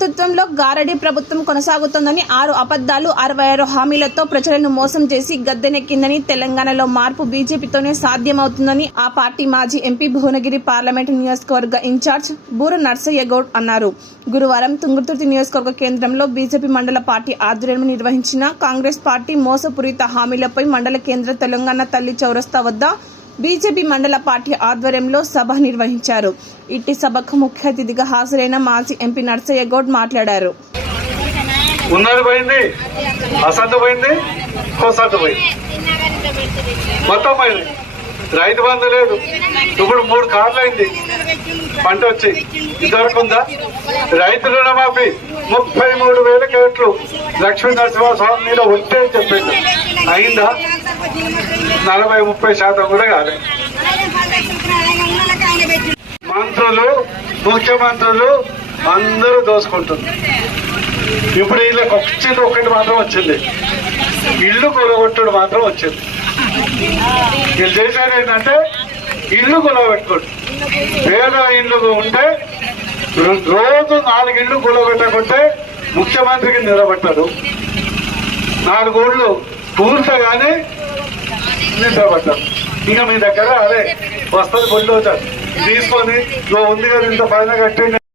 నేతృత్వంలో గారడి ప్రభుత్వం కొనసాగుతోందని 6 అబద్దాలు 66 హామీలతో ప్రజలను మోసం చేసి గద్దెనెక్కిందని, తెలంగాణలో మార్పు బీజేపీతోనే సాధ్యమవుతుందని ఆ పార్టీ మాజీ ఎంపీ భువనగిరి పార్లమెంటు నియోజకవర్గ ఇన్ఛార్జ్ బూర నర్సయ్య గౌడ్ అన్నారు. గురువారం తుంగతుర్తి నియోజకవర్గ కేంద్రంలో బీజేపీ మండల పార్టీ ఆధ్వర్యంలో నిర్వహించిన కాంగ్రెస్ పార్టీ మోసపూరిత హామీలపై మండల కేంద్ర తెలంగాణ తల్లి చౌరస్తా వద్ద బీజేపీ మండల పార్టీ ఆధ్వర్యంలో సభ నిర్వహించారు. ఇట్టి సభకు ముఖ్య అతిథిగా హాజరైన మాజీ ఎంపీ నర్సయ్య గౌడ్ మాట్లాడారు. ఉన్నది పోయింది, అసంత పోయింది, కోసంత పోయింది, మొత్తం పోయింది. రైతు బంధు లేదు. ఇప్పుడు 3 కార్లు అయింది పంట వచ్చి. ఇంతవరకు ఉందా? రైతు రుణమాఫీ 33,000 కోట్లు లక్ష్మీ నరసింహస్వామి మీద ఉంటే చెప్పింది. అయిందా? 40-30% కూడా కాలేదు. మంత్రులు, ముఖ్యమంత్రులు అందరూ దోసుకుంటున్నారు. ఇప్పుడు వీళ్ళకి ఒకటి మాత్రం వచ్చింది, ఇల్లు కొలగొట్టుడు మాత్రం వచ్చింది. వీళ్ళు చేసేది ఏంటంటే ఇల్లు కొలగొట్టుకోండి. పేద ఇల్లు ఉంటే రోజు 4 ఇళ్ళు కూలబెట్టకుంటే ముఖ్యమంత్రికి నిలబెట్టారు. 4 ఊళ్ళు పూర్తగానే నిలబెట్టారు. ఇంకా మీ దగ్గర అదే వస్తుంది, బొడ్లు వచ్చారు తీసుకొని ఉంది కదా ఇంత పైన కట్టి